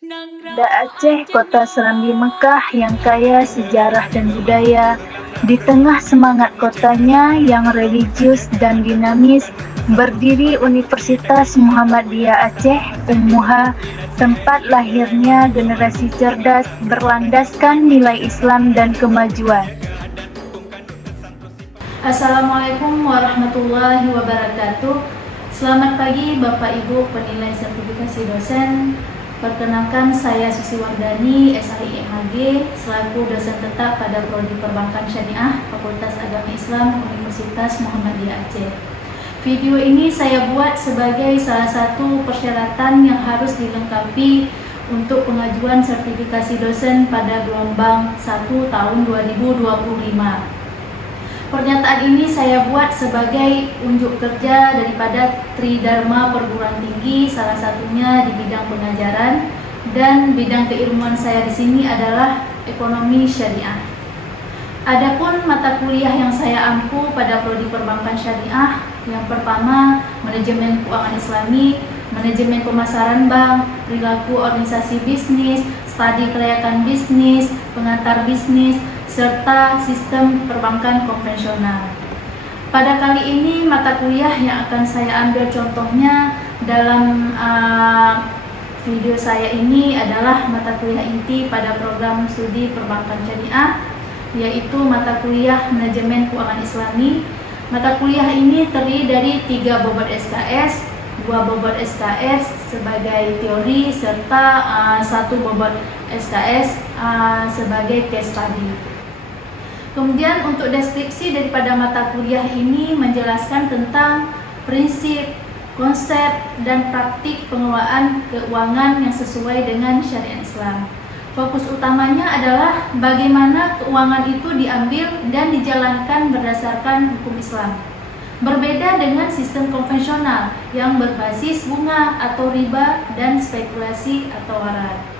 Banda Aceh, kota Serambi Mekah yang kaya sejarah dan budaya. Di tengah semangat kotanya yang religius dan dinamis, berdiri Universitas Muhammadiyah Aceh, Ummuha, tempat lahirnya generasi cerdas berlandaskan nilai Islam dan kemajuan. Assalamualaikum warahmatullahi wabarakatuh. Selamat pagi Bapak Ibu penilai sertifikasi dosen. Perkenalkan, saya Susi Wardani, SHIMAG, selaku dosen tetap pada Prodi Perbankan Syariah, Fakultas Agama Islam, Universitas Muhammadiyah Aceh. Video ini saya buat sebagai salah satu persyaratan yang harus dilengkapi untuk pengajuan sertifikasi dosen pada gelombang 1 tahun 2025. Pernyataan ini saya buat sebagai unjuk kerja daripada Tridharma Perguruan Tinggi, salah satunya di bidang pengajaran, dan bidang keilmuan saya di sini adalah ekonomi syariah. Adapun mata kuliah yang saya ampu pada Prodi Perbankan Syariah, yang pertama manajemen keuangan Islami, manajemen pemasaran bank, perilaku organisasi bisnis, studi kelayakan bisnis, pengantar bisnis, serta sistem perbankan konvensional. Pada kali ini mata kuliah yang akan saya ambil contohnya dalam video saya ini adalah mata kuliah inti pada program studi perbankan syariah, yaitu mata kuliah manajemen keuangan Islami. Mata kuliah ini terdiri dari 3 bobot SKS, 2 bobot SKS sebagai teori, serta 1 bobot SKS sebagai case study. Kemudian untuk deskripsi daripada mata kuliah ini menjelaskan tentang prinsip, konsep, dan praktik pengelolaan keuangan yang sesuai dengan syariat Islam. Fokus utamanya adalah bagaimana keuangan itu diambil dan dijalankan berdasarkan hukum Islam. Berbeda dengan sistem konvensional yang berbasis bunga atau riba dan spekulasi atau warat.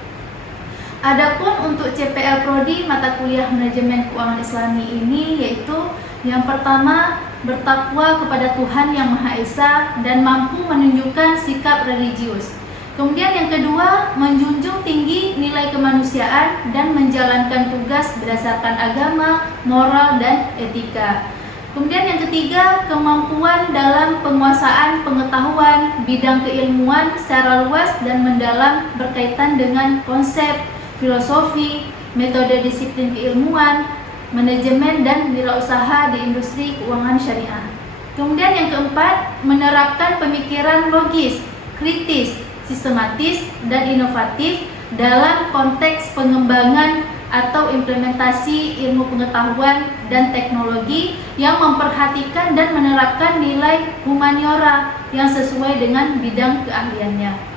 Adapun untuk CPL Prodi mata kuliah manajemen keuangan Islami ini yaitu yang pertama bertakwa kepada Tuhan Yang Maha Esa dan mampu menunjukkan sikap religius. Kemudian yang kedua menjunjung tinggi nilai kemanusiaan dan menjalankan tugas berdasarkan agama, moral, dan etika. Kemudian yang ketiga kemampuan dalam penguasaan pengetahuan bidang keilmuan secara luas dan mendalam berkaitan dengan konsep, filosofi, metode disiplin keilmuan, manajemen, dan wirausaha di industri keuangan syariah. Kemudian yang keempat, menerapkan pemikiran logis, kritis, sistematis, dan inovatif dalam konteks pengembangan atau implementasi ilmu pengetahuan dan teknologi yang memperhatikan dan menerapkan nilai humaniora yang sesuai dengan bidang keahliannya.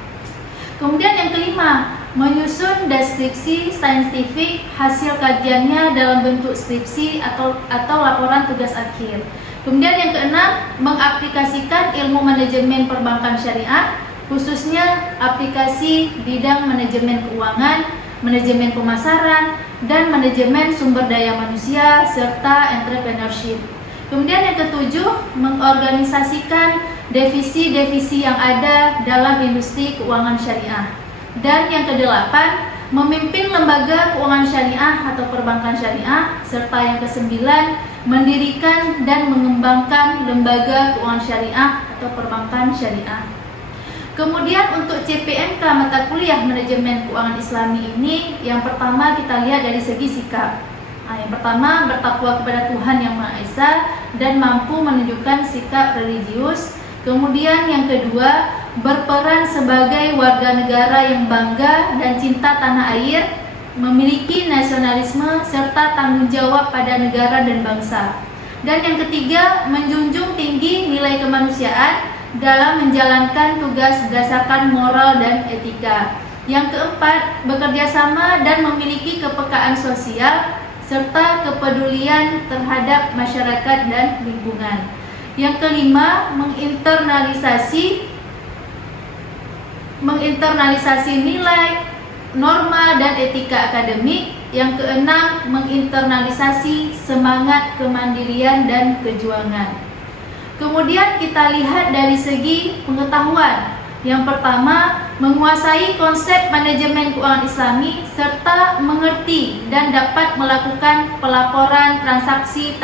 Kemudian yang kelima, menyusun deskripsi saintifik hasil kajiannya dalam bentuk skripsi atau laporan tugas akhir. Kemudian yang keenam, mengaplikasikan ilmu manajemen perbankan syariah, khususnya aplikasi bidang manajemen keuangan, manajemen pemasaran, dan manajemen sumber daya manusia, serta entrepreneurship. Kemudian yang ketujuh, mengorganisasikan divisi-divisi yang ada dalam industri keuangan syariah. Dan yang kedelapan, memimpin lembaga keuangan syariah atau perbankan syariah. Serta yang kesembilan, mendirikan dan mengembangkan lembaga keuangan syariah atau perbankan syariah. Kemudian untuk CPMK mata kuliah manajemen keuangan Islami ini, yang pertama kita lihat dari segi sikap. Yang pertama, bertakwa kepada Tuhan Yang Maha Esa dan mampu menunjukkan sikap religius. Kemudian yang kedua, berperan sebagai warga negara yang bangga dan cinta tanah air, memiliki nasionalisme serta tanggung jawab pada negara dan bangsa. Dan yang ketiga, menjunjung tinggi nilai kemanusiaan dalam menjalankan tugas berdasarkan moral dan etika. Yang keempat, bekerja sama dan memiliki kepekaan sosial serta kepedulian terhadap masyarakat dan lingkungan. Yang kelima, menginternalisasi nilai, norma, dan etika akademik. Yang keenam, menginternalisasi semangat kemandirian dan kejuangan. Kemudian kita lihat dari segi pengetahuan. Yang pertama, menguasai konsep manajemen keuangan Islami serta mengerti dan dapat melakukan pelaporan transaksi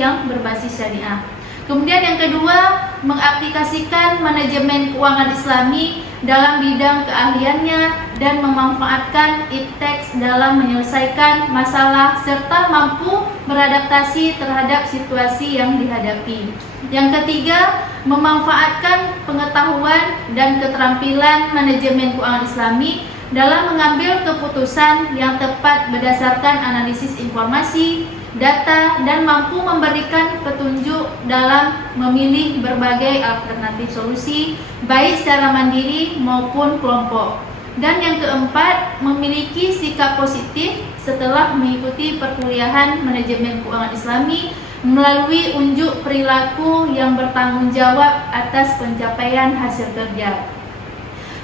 yang berbasis syariah. Kemudian yang kedua, mengaplikasikan manajemen keuangan Islami dalam bidang keahliannya dan memanfaatkan ipteks dalam menyelesaikan masalah serta mampu beradaptasi terhadap situasi yang dihadapi. Yang ketiga, memanfaatkan pengetahuan dan keterampilan manajemen keuangan Islami dalam mengambil keputusan yang tepat berdasarkan analisis informasi, data, dan mampu memberikan petunjuk dalam memilih berbagai alternatif solusi, baik secara mandiri maupun kelompok. Dan yang keempat, memiliki sikap positif setelah mengikuti perkuliahan manajemen keuangan Islami melalui unjuk perilaku yang bertanggung jawab atas pencapaian hasil kerja.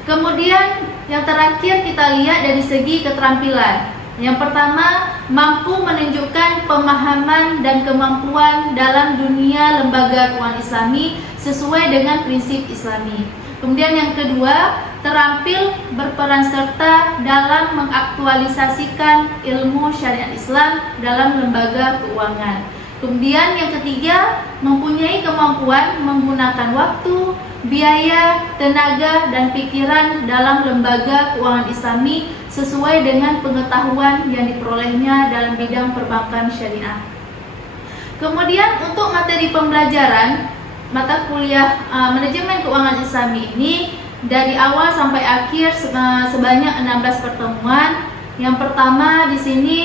Kemudian yang terakhir kita lihat dari segi keterampilan. Yang pertama, mampu menunjukkan pemahaman dan kemampuan dalam dunia lembaga keuangan Islami sesuai dengan prinsip Islami. Kemudian yang kedua, terampil berperan serta dalam mengaktualisasikan ilmu syariat Islam dalam lembaga keuangan. Kemudian yang ketiga, mempunyai kemampuan menggunakan waktu, biaya, tenaga, dan pikiran dalam lembaga keuangan Islami sesuai dengan pengetahuan yang diperolehnya dalam bidang perbankan syariah. Kemudian untuk materi pembelajaran mata kuliah manajemen keuangan Islami ini dari awal sampai akhir sebanyak 16 pertemuan. Yang pertama di sini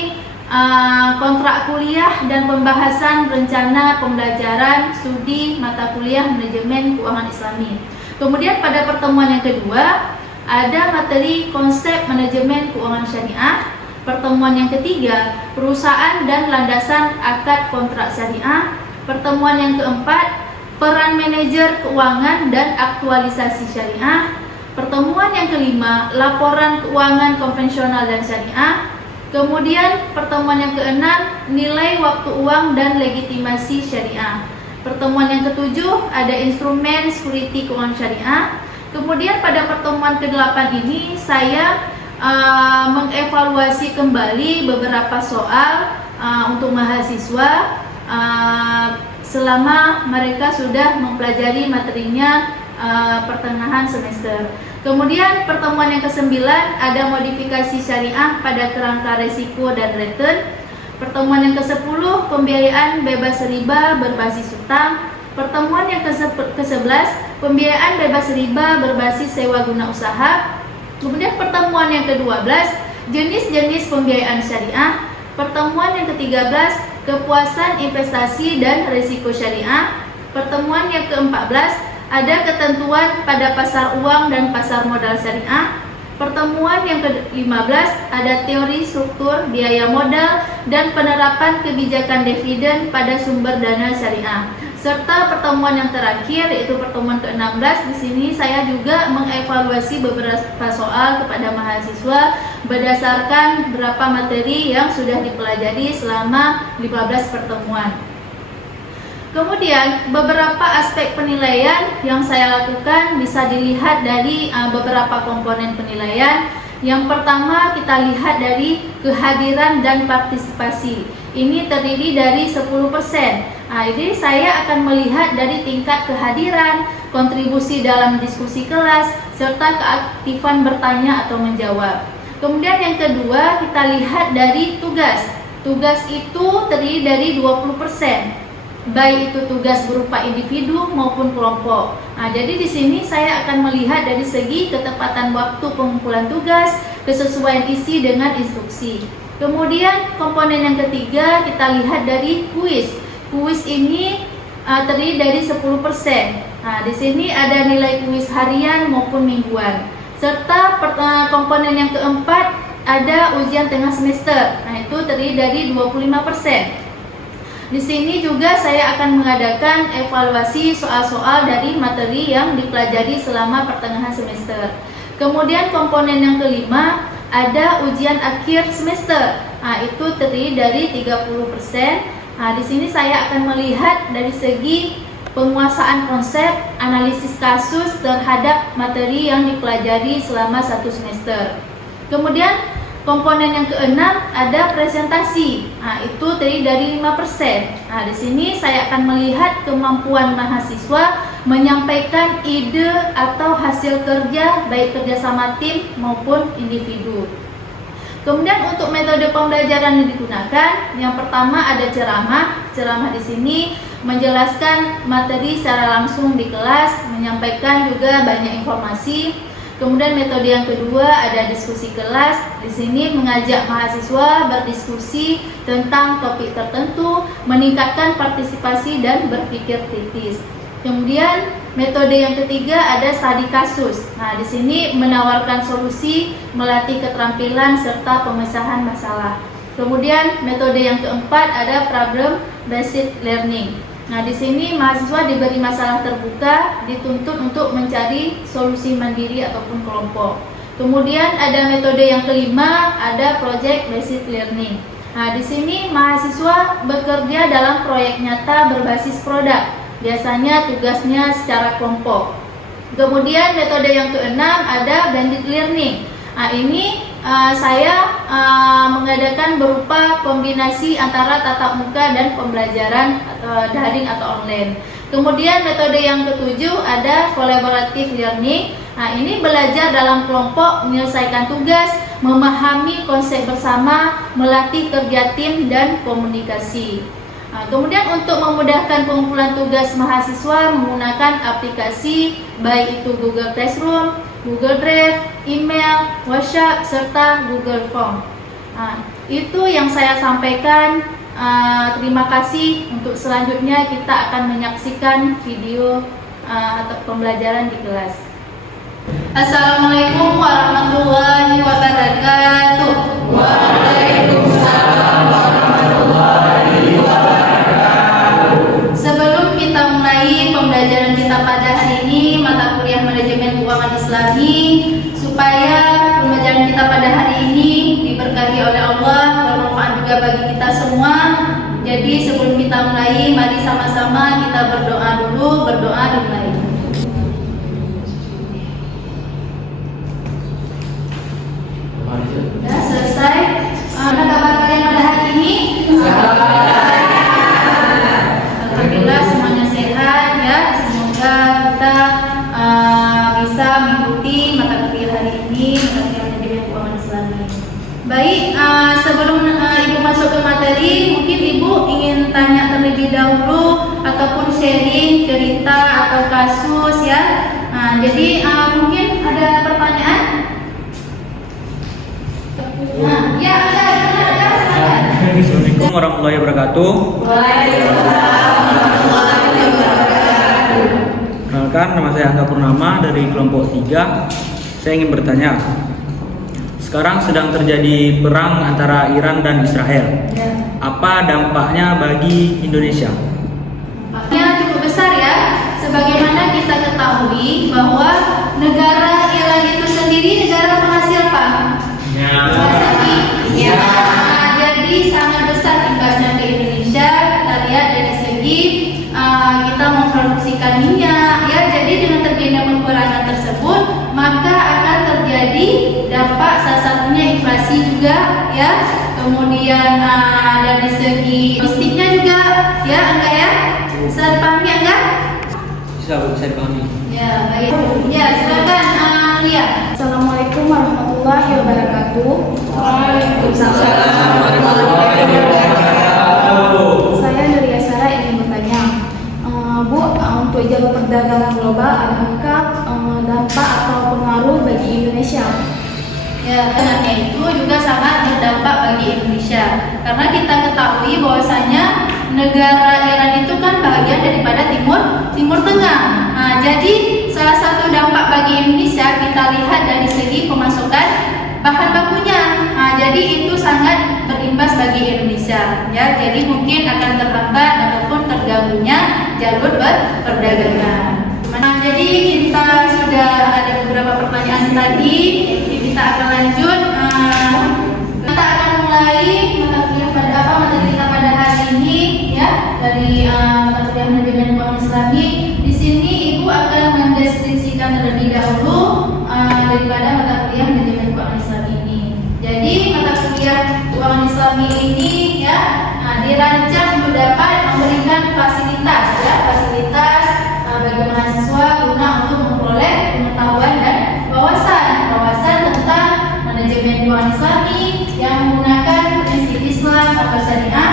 kontrak kuliah dan pembahasan rencana pembelajaran studi mata kuliah manajemen keuangan Islami. Kemudian pada pertemuan yang kedua ada materi konsep manajemen keuangan syariah. Pertemuan yang ketiga, perusahaan dan landasan akad kontrak syariah. Pertemuan yang keempat, peran manajer keuangan dan aktualisasi syariah. Pertemuan yang kelima, laporan keuangan konvensional dan syariah. Kemudian pertemuan yang keenam, nilai waktu uang dan legitimasi syariah. Pertemuan yang ketujuh, ada instrumen security keuangan syariah. Kemudian pada pertemuan ke-8 ini saya mengevaluasi kembali beberapa soal untuk mahasiswa selama mereka sudah mempelajari materinya pertengahan semester. Kemudian pertemuan yang ke-9 ada modifikasi syariah pada kerangka resiko dan return. Pertemuan yang ke-10 pembiayaan bebas riba berbasis utang. Pertemuan yang ke-11 pembiayaan bebas riba berbasis sewa guna usaha. Kemudian pertemuan yang ke-12 jenis-jenis pembiayaan syariah. Pertemuan yang ke-13 kepuasan investasi dan risiko syariah. Pertemuan yang ke-14 ada ketentuan pada pasar uang dan pasar modal syariah. Pertemuan yang ke-15 ada teori struktur biaya modal dan penerapan kebijakan dividen pada sumber dana syariah. Serta pertemuan yang terakhir yaitu pertemuan ke-16, di sini saya juga mengevaluasi beberapa soal kepada mahasiswa berdasarkan beberapa materi yang sudah dipelajari selama 15 pertemuan. Kemudian beberapa aspek penilaian yang saya lakukan bisa dilihat dari beberapa komponen penilaian. Yang pertama kita lihat dari kehadiran dan partisipasi. Ini terdiri dari 10%. Jadi saya akan melihat dari tingkat kehadiran, kontribusi dalam diskusi kelas, serta keaktifan bertanya atau menjawab. Kemudian yang kedua kita lihat dari tugas. Tugas itu terdiri dari 20%. Baik itu tugas berupa individu maupun kelompok. Jadi di sini saya akan melihat dari segi ketepatan waktu pengumpulan tugas, kesesuaian isi dengan instruksi. Kemudian komponen yang ketiga kita lihat dari kuis. Kuis ini terdiri dari 10%. Di sini ada nilai kuis harian maupun mingguan. Serta komponen yang keempat ada ujian tengah semester. Itu terdiri dari 25%. Di sini juga saya akan mengadakan evaluasi soal-soal dari materi yang dipelajari selama pertengahan semester. Kemudian komponen yang kelima ada ujian akhir semester. Itu terdiri dari 30%. Di sini saya akan melihat dari segi penguasaan konsep, analisis kasus terhadap materi yang dipelajari selama 1 semester. Kemudian komponen yang keenam ada presentasi. Nah, itu terdiri dari 5%. Nah, di sini saya akan melihat kemampuan mahasiswa menyampaikan ide atau hasil kerja baik kerjasama tim maupun individu. Kemudian untuk metode pembelajaran yang digunakan, yang pertama ada ceramah. Ceramah di sini menjelaskan materi secara langsung di kelas, menyampaikan juga banyak informasi. Kemudian metode yang kedua ada diskusi kelas. Di sini mengajak mahasiswa berdiskusi tentang topik tertentu, meningkatkan partisipasi dan berpikir kritis. Kemudian metode yang ketiga ada studi kasus. Nah, di sini menawarkan solusi, melatih keterampilan serta pemecahan masalah. Kemudian metode yang keempat ada problem based learning. Nah, di sini mahasiswa diberi masalah terbuka, dituntut untuk mencari solusi mandiri ataupun kelompok. Kemudian ada metode yang kelima, ada project based learning. Nah, di sini mahasiswa bekerja dalam proyek nyata berbasis produk. Biasanya tugasnya secara kelompok. Kemudian metode yang keenam ada blended learning. Nah, ini saya mengadakan berupa kombinasi antara tatap muka dan pembelajaran daring atau online. Kemudian metode yang ketujuh ada collaborative learning. Nah, ini belajar dalam kelompok, menyelesaikan tugas, memahami konsep bersama, melatih kerja tim dan komunikasi. Nah, kemudian untuk memudahkan pengumpulan tugas mahasiswa menggunakan aplikasi baik itu Google Classroom, Google Drive, email, WhatsApp, serta Google Form. Nah, itu yang saya sampaikan. Terima kasih. Untuk selanjutnya kita akan menyaksikan video atau pembelajaran di kelas. Assalamualaikum warahmatullahi wabarakatuh. Waalaikumsalam warahmatullahi wabarakatuh. Sebelum kita mulai pembelajaran kita pada hari ini, mata kuliah manajemen keuangan Islami, supaya pembelajaran kita pada hari ini diberkahi oleh Allah, bermanfaat juga bagi kita semua. Jadi sebelum kita mulai, mari sama-sama kita berdoa dulu, berdoa dimulai. Sudah selesai. Apa kabar kalian pada hari ini? Alhamdulillah semuanya sehat ya. Semoga kita bisa mengikuti mata kuliah hari ini, mata kuliah manajemen keuangan Islami. Baik, sebelum Ibu masuk ke materi, mungkin Ibu ingin tanya terlebih dahulu ataupun sharing cerita atau kasus ya. Jadi mungkin ada pertanyaan? Ya, silakan. Assalamualaikum warahmatullahi wabarakatuh. Waalaikumsalam warahmatullahi wabarakatuh. Perkenalkan, nama saya Angga Purnama dari kelompok 3. Saya ingin bertanya, sekarang sedang terjadi perang antara Iran dan Israel. Apa dampaknya bagi Indonesia? Dampaknya cukup besar ya. Sebagaimana kita ketahui bahwa negara Iran itu sendiri negara penghasil apa? Jadi sangat besar imbasnya ke Indonesia. Kita lihat dari segi kita memproduksikan minyak ya. Jadi dengan terjadinya pengurangan tersebut, maka akan terjadi dampak salah satunya inflasi juga ya. Kemudian dari segi logistiknya juga ya, enggak ya? Bisa dipahami enggak? Bisa dipahami. Ya, baik. Ya, silakan Lia. Assalamualaikum warahmatullahi wabarakatuh. Waalaikumsalam warahmatullahi wabarakatuh. Saya Nuria Sarah ingin bertanya, Bu, untuk jalur perdagangan global adakah dampak atau pengaruh bagi Indonesia? Ya, karena itu juga sangat berdampak bagi Indonesia. Karena kita ketahui bahwasanya negara Iran itu kan bagian daripada Timur Tengah. Nah, jadi salah satu dampak bagi Indonesia kita lihat dari segi pemasukan bahan bakunya. Nah, jadi itu sangat berimbas bagi Indonesia. Ya, jadi mungkin akan terhambat ataupun terganggunya jalur perdagangan. Nah, jadi kita sudah ada beberapa pertanyaan tadi. Kita akan lanjut. Kita akan mulai materi kita pada hari ini ya, dari mata kuliah manajemen keuangan Islami. daripada mata kuliah manajemen keuangan Islami ini. Jadi mata kuliah keuangan Islami ini ya dirancang untuk dapat memberikan fasilitas bagi mahasiswa guna untuk memperoleh pengetahuan dan wawasan tentang manajemen keuangan Islami yang menggunakan prinsip Islam atau syariah.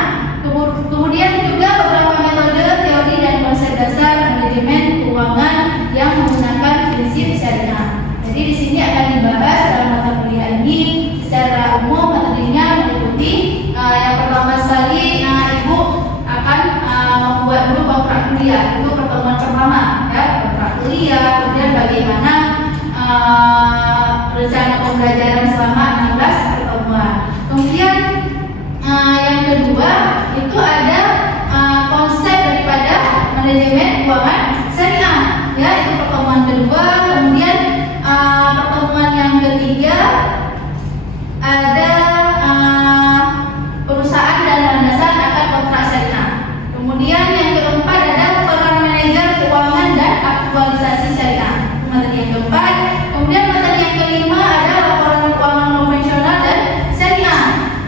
Kemudian juga beberapa metode, teori dan konsep dasar manajemen keuangan yang menggunakan prinsip syariah. Jadi di sini akan dibahas dalam mata kuliah ini secara umum. Materinya meliputi yang pertama sekali, Ibu akan membuat dulu kontrak kuliah. Itu pertemuan pertama, ya, kontrak kuliah. Kemudian bagaimana rencana pembelajaran selama 16 pertemuan. Kemudian yang kedua itu ada konsep daripada manajemen keuangan syariah, ya, itu pertemuan kedua. Kemudian pertemuan yang ketiga ada perusahaan dan landasan akan kontrak syariah. Kemudian yang keempat ada peran manajer keuangan dan aktualisasi syariah, materi yang keempat. Kemudian materi yang kelima ada laporan keuangan konvensional dan syariah.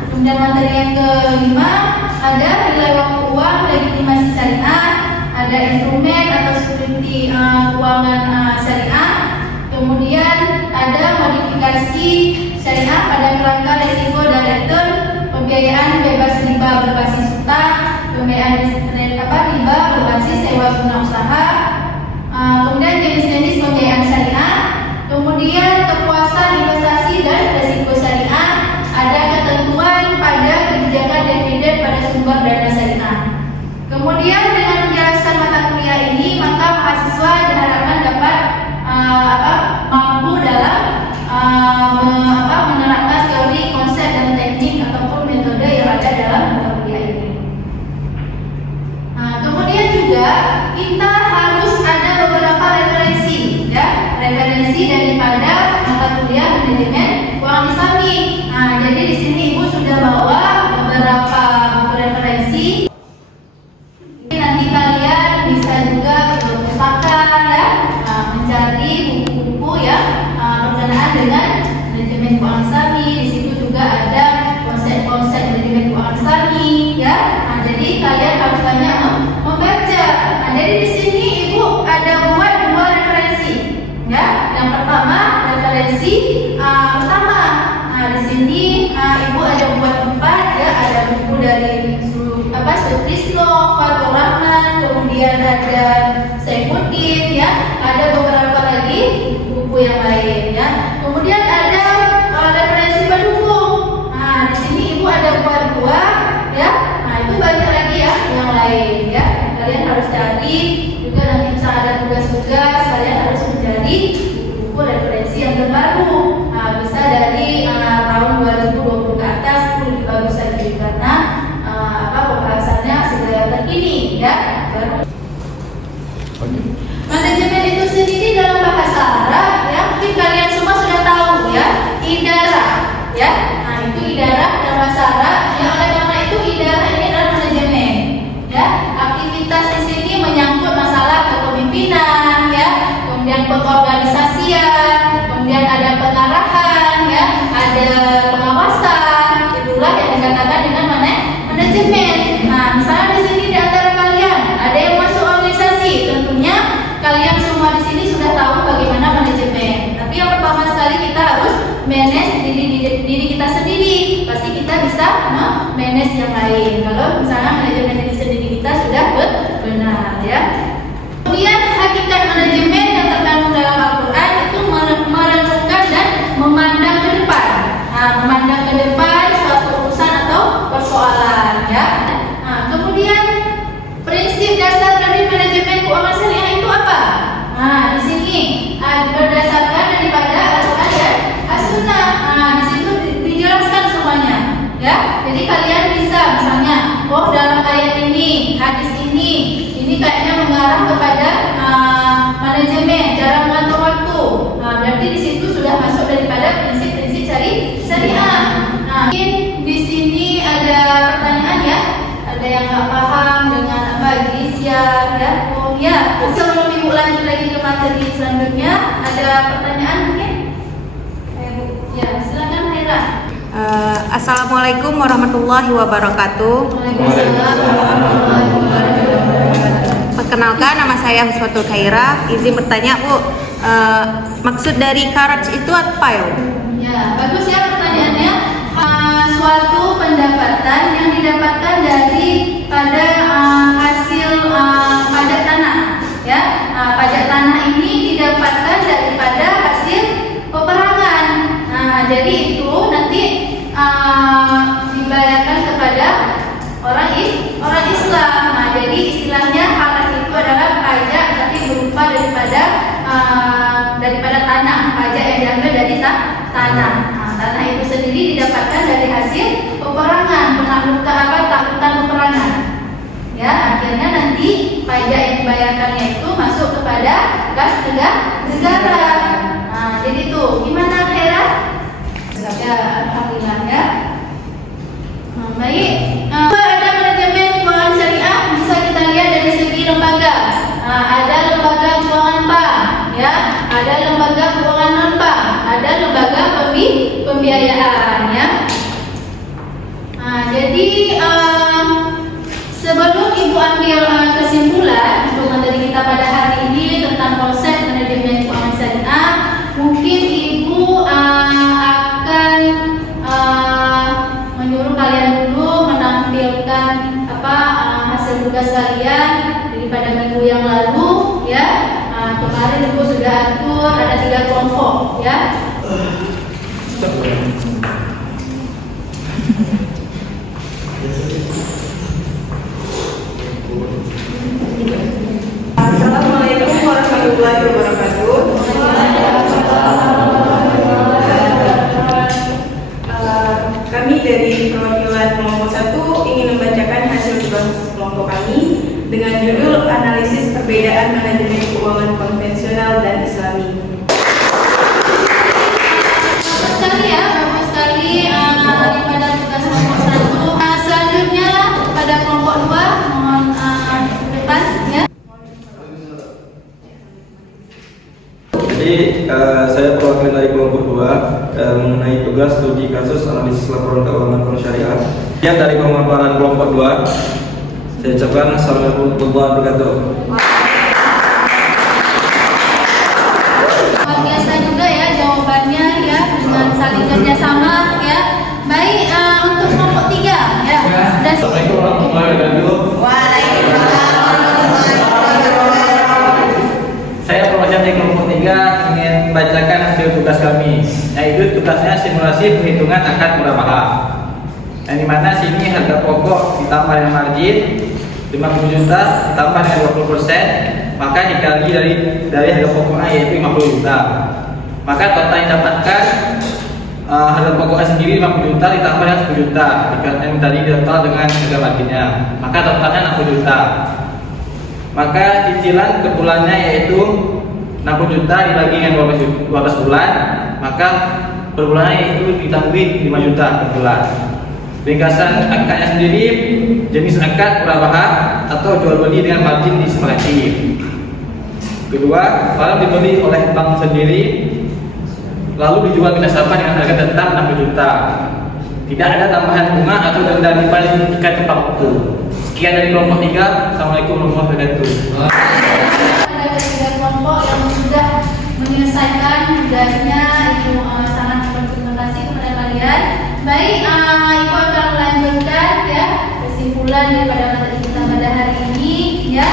Kemudian materi yang kelima ada nilai waktu uang legitimasi syariah, ada instrumen atau security keuangan syariah. Kemudian ada modifikasi syariah pada kerangka risiko dan return, pembiayaan bebas riba berbasis utang, pembiayaan riba berbasis sewa guna usaha. Kemudian jenis-jenis pembiayaan syariah. Kemudian kepuasan investasi dan risiko syariah. Ada ketentuan pada kebijakan dividen pada sumber dana syariah. Kemudian dengan penjelasan mata kuliah ini, maka mahasiswa diharapkan dapat mampu dalam menerapkan teori, konsep dan teknik ataupun metode yang ada dalam mata kuliah ini. Kemudian juga kita harus ada beberapa referensi, ya, referensi daripada mata kuliah manajemen keuangan Islami. Jadi di sini Ibu sudah bawa beberapa referensi. Nanti kalian bisa juga ke pustaka, ya, mencari buku-buku yang berkenaan dengan manajemen keuangan Islami. Di situ juga ada konsep-konsep manajemen keuangan Islami, ya. Jadi kalian harus banyak membaca. Jadi di sini Ibu ada buat dua referensi, ya. Yang pertama referensi pertama. Di sini Ibu ada buat 4, ya. Ada buku dari Sutrisno, Fathur Rahman, kemudian ada Saifuddin, ya. Ada beberapa lagi buku yang lain, ya. Kemudian ada referensi pendukung. Di sini Ibu ada buat 2, ya. Itu banyak lagi ya yang lain, ya. Kalian harus cari juga, nanti bisa ada tugas-tugas. Kalian harus mencari buku referensi yang terbaru. Bisa dari tahun 2020 ke atas, itu lebih bagus lagi karena pembahasannya sudah terkini, ya. Manajemen itu sendiri dalam bahasa Arab, ya, mungkin kalian semua sudah tahu, ya, idarah, ya. Itu idarah dalam bahasa Arab. Oleh karena itu idarah ini adalah manajemen, ya. Aktivitas di sini menyangkut masalah kepemimpinan, ya. Kemudian pengorganisasian, kemudian ada pengarahan, ya, ada pengawasan. Itulah yang dikatakan dengan manajemen. Misalnya di sini di antara kalian ada yang masuk organisasi, tentunya kalian semua di sini sudah tahu bagaimana manajemen. Tapi yang pertama sekali kita harus manage diri kita sendiri. Pasti kita bisa manage yang lain. Kalau misalnya manajemen diri sendiri kita sudah benar, ya. Kemudian hakikat manajemen yang terkandung dalam Al-Quran itu merenungkan dan memandang ke depan. Memandang ke depan suatu urusan atau persoalan, ya. Kemudian prinsip dasar dari manajemen keuangan syariah itu apa? Di sini berdasarkan daripada Al-Quran dan As-Sunnah. Di situ dijelaskan semuanya, ya. Jadi kalian bisa misalnya, dalam ayat ini, hadis ini kayaknya mengarah kepada manajemen, cara mengatur waktu. Berarti di situ sudah masuk daripada prinsip-prinsip syariah. Mungkin di sini ada pertanyaan, ya. Ada yang nggak paham dengan Indonesia, ya. Sebelum Ibu lanjut lagi ke materi selanjutnya, ada pertanyaan mungkin? Assalamualaikum warahmatullahi wabarakatuh. Perkenalkan, nama saya Huswatul Khairah. Izin bertanya, Bu, maksud dari karaj itu apa ya? Ya, bagus ya pertanyaannya. Suatu pendapatan yang didapatkan daripada hasil pajak tanah, ya. Pajak tanah ini didapatkan daripada hasil peperangan. Nah, jadi itu nanti dibayarkan kepada orang Islam. Nah, jadi istilahnya haraj itu adalah pajak tapi berupa daripada tanah, pajak yang diambil dari tanah. Nah, tanah itu sendiri didapatkan dari hasil peperangan, taklukan peperangan. Ya, akhirnya nanti pajak yang dibayarkannya itu masuk kepada kas negara. Nah, jadi itu gimana, Khaira? Ya, alhamdulillah ya. Nah, baik. Ada manajemen keuangan syariah, bisa kita lihat dari segi lembaga. Nah, ada lembaga keuangan bank, ya, ada lembaga keuangan non bank, ada lembaga pembiayaan, ya. Nah, jadi sebelum Ibu ambil kesimpulan untuk materi kita pada hari ini tentang konsep manajemen keuangan syariah, mungkin Ibu akan menyuruh kalian dulu menampilkan hasil tugas kalian daripada minggu yang lalu, ya. Kemarin Ibu sudah atur ada 3 kelompok, ya. Assalamualaikum warahmatullahi wabarakatuh. Kami dari perwakilan kelompok 1 ingin membacakan hasil tugas kelompok kami dengan judul analisis perbedaan manajemen keuangan konvensional dan Islami. Bagus sekali ya, bagus sekali pada tugas kelompok 1. Selanjutnya pada kelompok 2 mohon depan, ya. Jadi saya perwakilan dari kelompok 2 mengenai tugas studi kasus analisis laporan keuangan syariah. Yang dari pemaparan kelompok 2, saya ucapkan assalamualaikum warahmatullahi wabarakatuh. Luar biasa juga ya jawabannya, ya, dengan saling kerjasama, ya. Baik, untuk kelompok 3, ya. Assalamualaikum warahmatullahi wabarakatuh. Saya perwakilan dari kelompok 3 ingin membacakan hasil tugas kami, yaitu tugasnya simulasi perhitungan akad murabahah. Yang dimana sini harga pokok ditambah dengan margin 50 juta ditambah dengan 20%, maka dikali dari harga pokoknya yaitu 50 juta. Maka total yang dapatkan harga pokoknya sendiri 50 juta ditambah dengan 10 juta dikatakan tadi total dengan harga marginnya, maka totalnya 60 juta. Maka cicilan ke bulannya yaitu 60 juta dibagi dengan 12 bulan, maka per bulannya itu ditanggung 5 juta per bulan. Ringkasan akadnya sendiri jenis akad murabahah atau jual beli dengan margin disepakati. Kedua, barang dibeli oleh bank sendiri lalu dijual ke nasabah dengan harga tetap 60 juta. Tidak ada tambahan bunga atau denda riba jika tepat waktu. Sekian dari kelompok 3. Assalamualaikum warahmatullahi wabarakatuh. Ada 3 kelompok yang sudah menyelesaikan tugasnya. Ibu sangat berterima kasih kepada kalian. Baik, Ibu akan melanjutkan, ya, kesimpulan daripada materi kita pada hari ini, ya.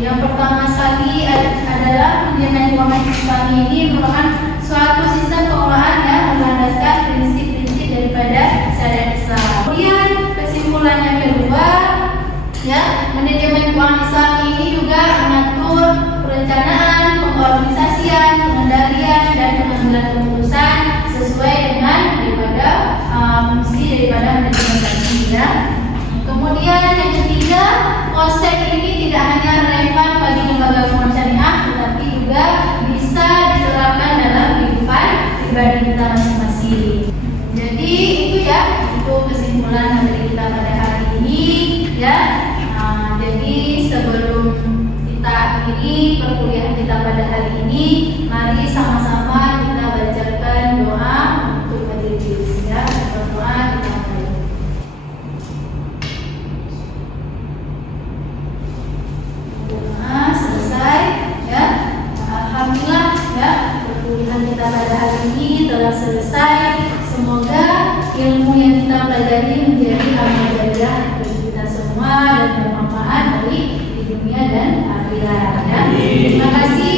Yang pertama sekali adalah manajemen keuangan Islami ini merupakan suatu sistem pengelolaan yang berlandaskan prinsip-prinsip daripada syariat Islam. Kemudian kesimpulan yang kedua, ya, manajemen keuangan Islami ini juga mengatur perencanaan, pengorganisasian, pengendalian dan pengambilan keputusan sesuai dengan daripada fungsi daripada manajemen tadi, ya. Kemudian yang ketiga, konsep ini tidak hanya relevan bagi lembaga keuangan syariah, tetapi juga bisa diterapkan selesai. Semoga ilmu yang kita pelajari menjadi amal jariah bagi kita semua dan bermanfaat baik di dunia dan akhirat. Ya. Terima kasih.